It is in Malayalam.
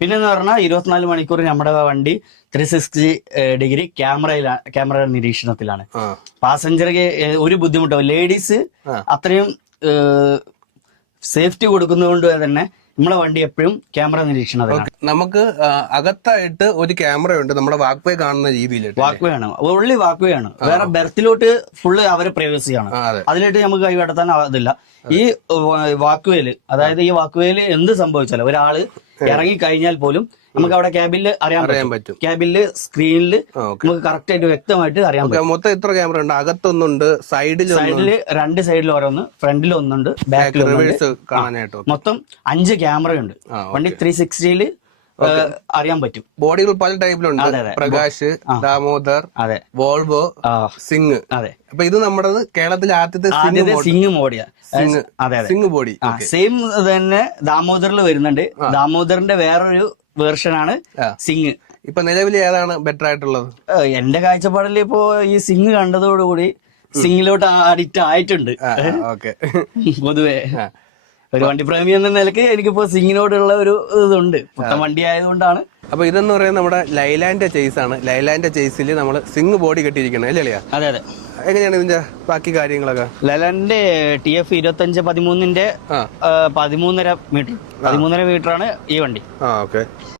പിന്നെന്ന് പറഞ്ഞാൽ 24 മണിക്കൂർ നമ്മുടെ വണ്ടി 360 ഡിഗ്രി ക്യാമറ നിരീക്ഷണത്തിലാണ്. പാസഞ്ചർക്ക് ഒരു ബുദ്ധിമുട്ടോ, ലേഡീസ് അത്രയും സേഫ്റ്റി കൊടുക്കുന്നതുകൊണ്ട് തന്നെ നമ്മളെ വണ്ടി എപ്പോഴും ക്യാമറ നിരീക്ഷണത്തിലാണ്. നമുക്ക് അകത്തായിട്ട് ഒരു ക്യാമറ ഉണ്ട്, നമ്മുടെ വാക്വേ കാണുന്ന രീതിയിൽ. വാക്വേ ആണ്, ഉള്ളി വാക്വേ ആണ്. വേറെ ബെർത്തിലോട്ട് ഫുള്ള് അവരെ പ്രൈവസിയാണ്, അതിലോട്ട് നമുക്ക് കൈകടത്താൻ അതില്ല. ഈ വാക്വേല്, അതായത് ഈ വാക്വേല് എന്ത് സംഭവിച്ചാലും ഒരാള് ഇറങ്ങി കഴിഞ്ഞാൽ പോലും നമുക്ക് അവിടെ ക്യാബില് അറിയാൻ പറ്റും. ക്യാബില് സ്ക്രീനിൽ നമുക്ക് കറക്റ്റ് ആയിട്ട് വ്യക്തമായിട്ട് അറിയാൻ പറ്റും. മൊത്തം എത്ര ക്യാമറ ഉണ്ട്? അകത്തൊന്നുണ്ട്, സൈഡില് 2 സൈഡിൽ ഓരോന്ന്, ഫ്രണ്ടിൽ ഒന്നുണ്ട്, ബാക്കിൽ കാണാനായിട്ട് മൊത്തം 5 ക്യാമറയുണ്ട്. വണ്ടി 360 അറിയാൻ പറ്റും. ബോഡികൾ പല ടൈപ്പിലുണ്ട്, പ്രകാശ്, ദാമോദർ, വോൾവോ, സിംഗ്. അതെ, അപ്പൊ ഇത് നമ്മുടെ കേരളത്തിലെ ആദ്യത്തെ സിംഗ് ബോഡിയാ. സിംഗ് ബോഡി സെയിം തന്നെ ദാമോദറിൽ വരുന്നുണ്ട്. ദാമോദറിന്റെ വേറൊരു വേർഷനാണ് സിംഗ്. ഇപ്പൊ നിലവിൽ ഏതാണ് ബെറ്റർ ആയിട്ടുള്ളത്? എന്റെ കാഴ്ചപ്പാടിൽ ഇപ്പോ ഈ സിംഗ് കണ്ടതോടുകൂടി സിംഗിലോട്ട് അഡിക്റ്റ് ആയിട്ടുണ്ട് പൊതുവെ. ഒരു വണ്ടി പ്രേമി എന്ന നിലയ്ക്ക് എനിക്കിപ്പോ സിംഗിനോടുള്ള ഒരു ഇതുണ്ട്, പുത്തൻ വണ്ടി ആയതുകൊണ്ടാണ്. അപ്പൊ ഇതെന്ന് പറയുന്നത് നമ്മുടെ ലൈലാൻഡ് ചേസ് ആണ്. ലൈലാൻഡ് ചേസിൽ നമ്മൾ സിംഗ് ബോഡി കെട്ടിയിരിക്കണം അല്ലേ? അതെ അതെ. എങ്ങനെയാണ് ഇതിന്റെ ബാക്കി കാര്യങ്ങളൊക്കെ? ലൈലാൻഡിന്റെ TF 2513 13.5 മീറ്റർ ആണ് ഈ വണ്ടി. ഓക്കെ.